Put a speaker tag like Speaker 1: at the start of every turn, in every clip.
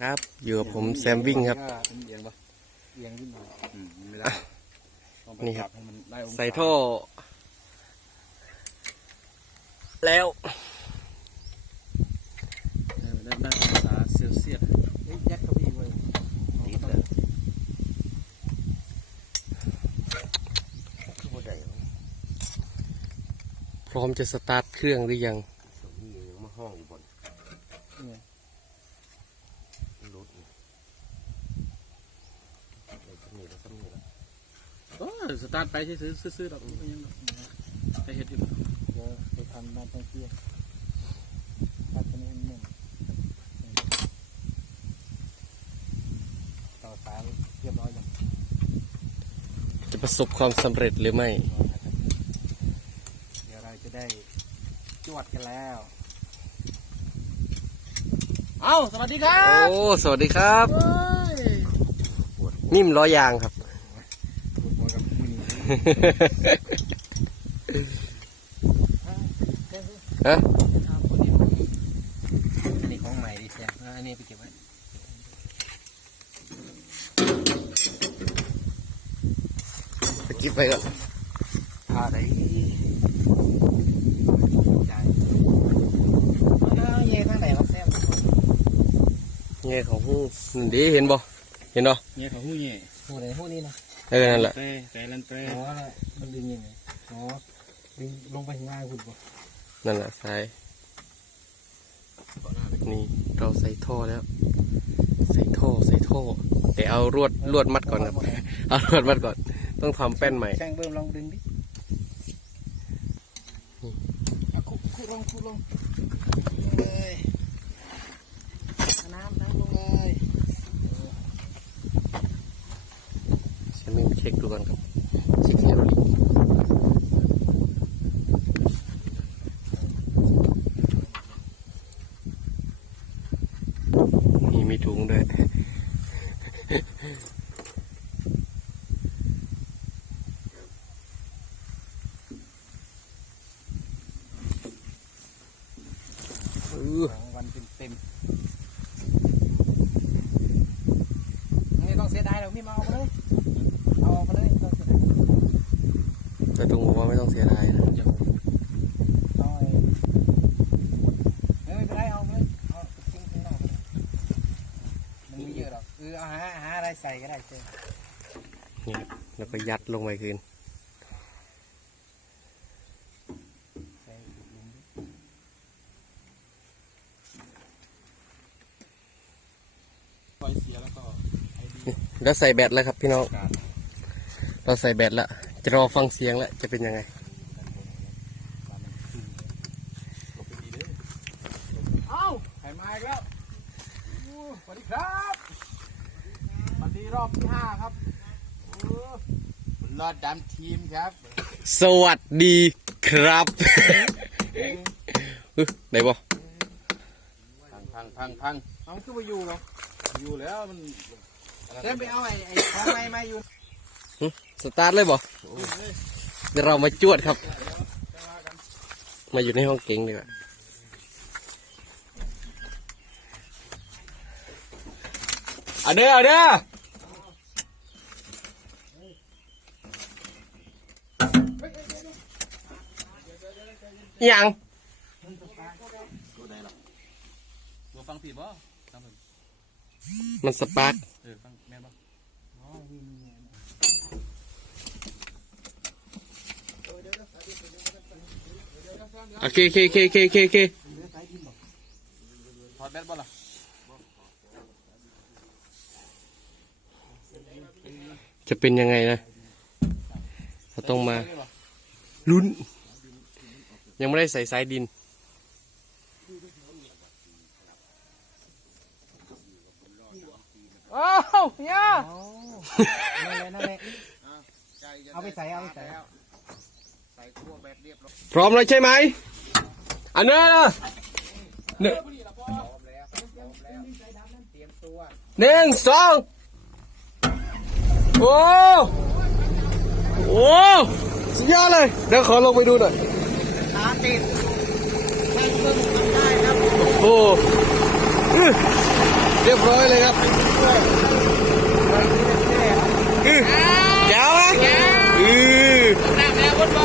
Speaker 1: ครับ อยู่กับผมแซมวิ่งครับ
Speaker 2: เป็นเอียงปะ
Speaker 3: เอียงขึ้นมา
Speaker 2: อืมไม่ได้ต้องไป
Speaker 1: นี่ครับ
Speaker 2: ปให้มันได้องศา
Speaker 1: ใส่ท่อ แล้ว
Speaker 2: ให้มันได้ได้องศาเซลเซียส
Speaker 3: เฮ้ยยัดเข้าไปอีกเลย
Speaker 2: ติดเลย
Speaker 3: คือบ่ได้
Speaker 1: พร้อมจะสตาร์ทเครื่องหรือยัง
Speaker 3: สมนี่ยังมาห้องอยู่บน
Speaker 2: เนี่ย
Speaker 3: รถนี่ไอ้สมนี่แล้วสมนี่แล้ว
Speaker 2: โอ้ย สตาร์ทไปซื้อๆซื้อๆดอกไม่ยังดอกแต่เห็ดอยู่
Speaker 3: เดี๋ยวไปทำบ้านต้องเตี้ยตัดกันให้แน่นต่อสายเรียบร้อยแล้ว
Speaker 1: จะประสบความสำเร็จหรือไม่
Speaker 3: เดี๋ยวเราจะได้จวดกันแล้ว
Speaker 2: เอ้าสวัสดีครับ
Speaker 1: โอ้ สวัสดีครับ
Speaker 2: เฮ้ย
Speaker 1: นิ่มล้อยางครับ
Speaker 3: ปวดหัวกับมือนี้
Speaker 1: ฮะ
Speaker 3: ครับคนนี้ของอันนี้ของใหม่ดิแซมอันนี้ไปเก็บไว้
Speaker 1: สกิปไปก่อน
Speaker 3: พาได้ใจเอ้ยเย่ทางไหนวะแซม
Speaker 1: เงี้ยของหูนั่นดีเห็นบ่เห็นบ่
Speaker 2: เนี่ยเขาหู้เงี้ย
Speaker 3: หูไหนหูนี่นะ
Speaker 1: เออนั่นแหละ
Speaker 2: แต่แต่ลันแต่
Speaker 3: อ๋อมันดึงยังไงอ๋อดึงลงไปข้างล่างคุณบ่
Speaker 1: นั่นแหละซ้ายนี่เราใส่ท่อแล้ว ใส่ท่อใส่ท่อ แต่เอารวดลวดมัดก่อนครับเอาลวดมัดก่อน ต้องทำแป้นใหม่
Speaker 3: แจ้งเบิ่มลองดึงดิเอาคุคุลงคุลงลงเลยเอาน้ำน้ำลงเลย
Speaker 1: ฉันไม่เช็คดูก่อนครับเช็คให้เราดีนี่มีถุงด้วย อื้อ
Speaker 3: สองวันเต็มเต็มไม่ต้องเสียดายหรอกพี่มาเอาไปเลยเอาออกไปเลยไม่ต้องเสียดาย
Speaker 1: แต่ตรงบอกว่าไม่ต้องเสียดายนะ
Speaker 3: เอาไอ้ไม่เป็นไรเอาไปเลยเอมันม่เยอะหรอกคือเอาหาหาอะไรใส่ก็ได้เจ๊
Speaker 1: นี่แล้วก็ยัดลงไปคืน
Speaker 3: ใส่ถุงดิ
Speaker 2: ปล่อยเสียแล้วก็
Speaker 1: แล้วใส่แบตแล้วครับพี่น้อง เราใส่แบตแล้ว จะรอฟังเสียงแล้วจะเป็นยังไง
Speaker 2: ลงไปดีเด้อเอ้าใครมาอีกแล้วอู้สวัสดีครับสวัสดีรอบที่ห้าครับโอ้รอดดำทีมครับ
Speaker 1: สวัสดีครับอึ๊ะไหนบ่
Speaker 2: พังพังพังพังเอาขึ้นมาอยู่เหรออยู่แล้วมัน
Speaker 3: เดินไปเอาไอ้ไอ้ของไม้มาอยู่
Speaker 1: สตาร์ทเลยบ่เดี๋ยวเรามาจวดครับ มาอยู่ในห้องเก๋งดีกว่าเอาเด้อเอาเด้ออิหยัง
Speaker 2: ตัวใดหรอตัวฟังผิดบ่ฟังผิด
Speaker 1: มันสปาร์ก
Speaker 2: เออฟังแม่นบ่
Speaker 3: อ๋อมีมีมี
Speaker 1: โอเคโอเคโอเคโอเคโอเคโอเค
Speaker 2: ถอดแบตบ่ล่ะ
Speaker 1: จะเป็นยังไงนะเราต้องมาลุ้น ยังไม่ได้ใส่สายดิน
Speaker 3: โอ้ยเนี่ย นั่นแหละนั่นแหละเอาไปใส่เอาไปใส่
Speaker 2: ใส่ขั้วแบตเรียบร้อย
Speaker 1: พร้อมแล้วใช่ไหมอันนี้นะหนึ่ง
Speaker 3: เตรียมตัว
Speaker 1: หนึ่งสองโอ้โอ้สุดยอดเลยเดี๋ยวขอลงไปดูหน่อย
Speaker 3: ตาติดแข่งเบิ่มทำได้ครับ
Speaker 1: โอ้อื้อเรียบร้อยเลยครับอือแจ๋วไหมอือ
Speaker 2: น้ำแล้ววนบ่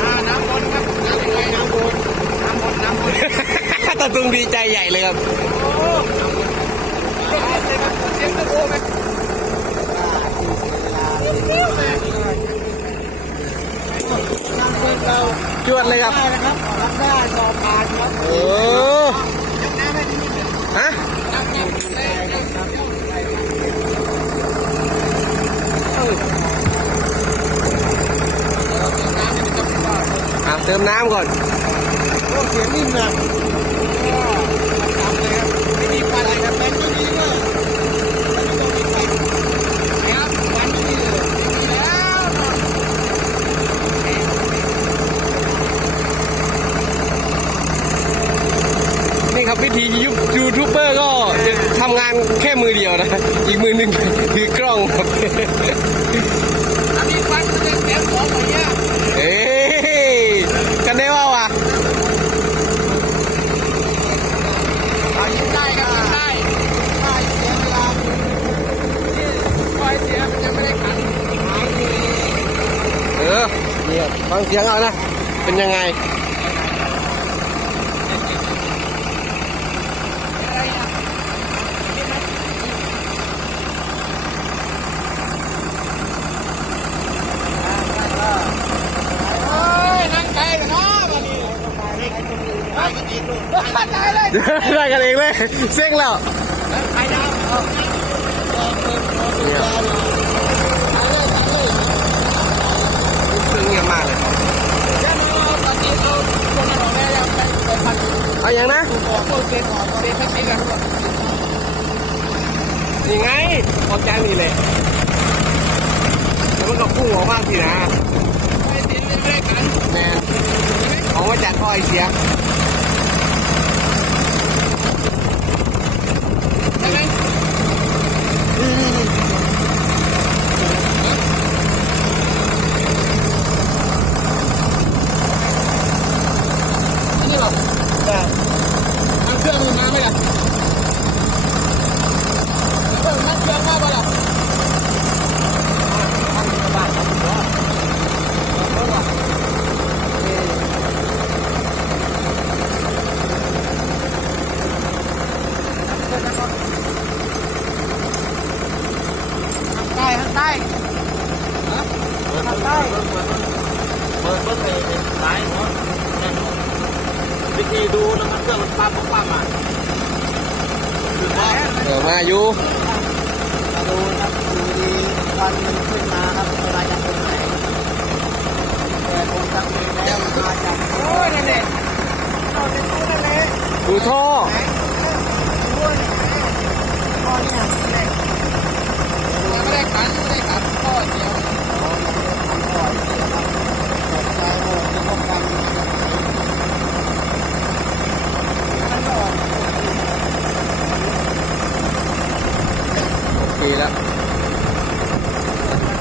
Speaker 2: อ่าน้ำวนครับน้ำยังไงน้ำวนน้ำวนน้ำวน
Speaker 1: ตาตุงดีใจใหญ่เลยครับ
Speaker 2: เสียงตะโกนไหม
Speaker 1: จวดเลยครับ
Speaker 2: ได้นะครับรับได้ต่อผ่านครับ
Speaker 1: โอ้
Speaker 2: น้ำไม่ดีเลย
Speaker 1: ฮะ
Speaker 2: น้ำเย็นเลย
Speaker 1: อะเติมน้ำก่อน
Speaker 2: โอ้เสียงนิ่มเลยทำเลยครับไม่มีฟันเลยครับแบงค์ก็ดีเลยครับวันนี้เลยดีแล้ว
Speaker 1: นี่ครับวิธียุยูทูบเบอร์ก็จะทำงานแค่มือเดียวนะ อีกมือหนึ่งถือกล้องครับ
Speaker 2: อันนี้ฟันมันจะแถมของอย่างเงี้ย
Speaker 1: เอ้ยกันได้ว่าวะ
Speaker 2: เอายิงได้ครับยิงได้ได้เสียเวลาที่คอยเสียมันจะไม่ได้ขันหายเลย
Speaker 1: เออ เนี่ยฟังเสียงเอานะ เป็นยังไง
Speaker 2: เฮ้ยนั่งไกลเลยนะวันไปกันอีกลูกไปได้เลย
Speaker 1: ได้กันเองเลยเซ็งแล้ว
Speaker 2: ไปดาวเอา
Speaker 1: เนี่ยซึ่งเงียบมากเลย
Speaker 2: เอาอย่า
Speaker 1: งนะ
Speaker 2: ออกต้นเซ็นออกเซ็นแท็กซี่กันทุกคน
Speaker 1: นี่ไงออกจากนี่เลยแล้วมันก็พุ่งออกมาสินะ
Speaker 2: ไม่ติดเรื่อยๆกัน
Speaker 1: แมนเอามาจากท่อไอเสีย
Speaker 2: ใช่ไหมอันนี้หรอทางเครื่องมาไหมล่ะเครื่องนัดเครื่องมาป่ะล่ะ ใต้ข้างใต้ข้างใต้
Speaker 4: เปิดเปิดไปสายหัววิธีดูนะครับเครื่องมันปั๊มปั๊มอะคือว่า
Speaker 1: เออมาอยู่
Speaker 2: มาดูครับดูดี ควันมันขึ้นมาครับอะไรจากตรงไหนแต่ผมจำเองแล้วมันมาจากโอ้ยนั่นเองเราเป็นตู้นั่นเลย
Speaker 1: ดูท่อ
Speaker 2: ไหนโอ้ยพ่อเนี่ยไม่ได้ขันไม่ได้ขันพ่อเดียวทำพ่อเดียวครับตกใจโอ้ยจะต้องกันมันก็ออก
Speaker 1: โอเคแล้ว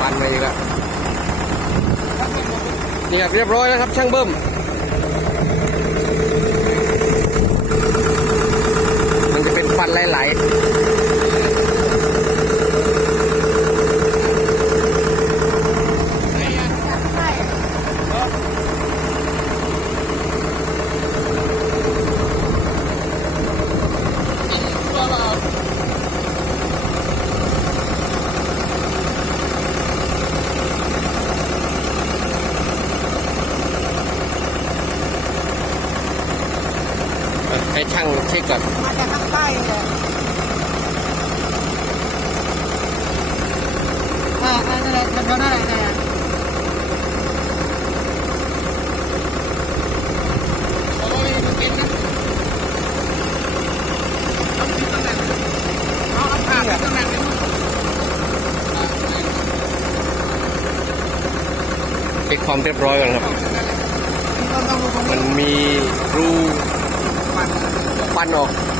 Speaker 1: ปันมาอีกแล้วนี่ครับ เรียบร้อยแล้วครับช่างเบิ้มมันจะเป็นฟันไหลๆ ให้ช่างเช็คก่อน
Speaker 2: มาจากข้างใต้ เลยอ่าอ่านั่นแหละแถวๆนั่นแหละนั่นแหละเอาไว้มันเป็นนะเอาที่ตำแหน่เอาเอาผ่าไปตำแน่งนี้
Speaker 1: เช็คความเรียบร้อยก่อนครับ
Speaker 2: ต้องต้องดูตรง
Speaker 1: มันมีรูปันออกก็โ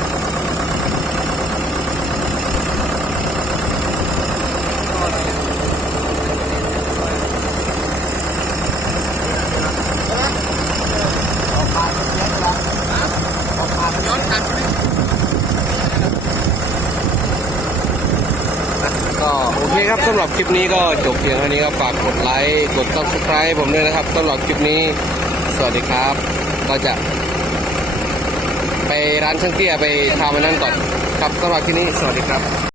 Speaker 1: อเคครับสำหรับคลิปนี้ก็จบเพียงเท่านี้ครับฝากกดไลค์กด subscribe ผมด้วยนะครับสำหรับคลิปนี้ สวัสดีครับ ก็จะ ไปร้านช่างเตี้ยไปทำมันนั่นก่อนครับสำหรับที่นี้ สวัสดีครับ